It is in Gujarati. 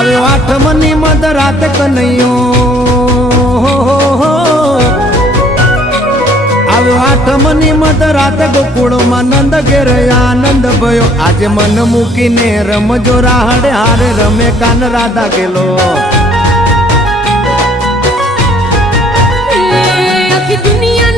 આવ્યો આઠમની મધરાત કનૈયો, આવ્યો આઠમની મધરાત ગોકુળમાં નંદ ઘેર આનંદ ભયો. આજે મન મૂકીને રમજો રાહડે હારે રમે કાન રાધા ગેલો. આખી દુનિયા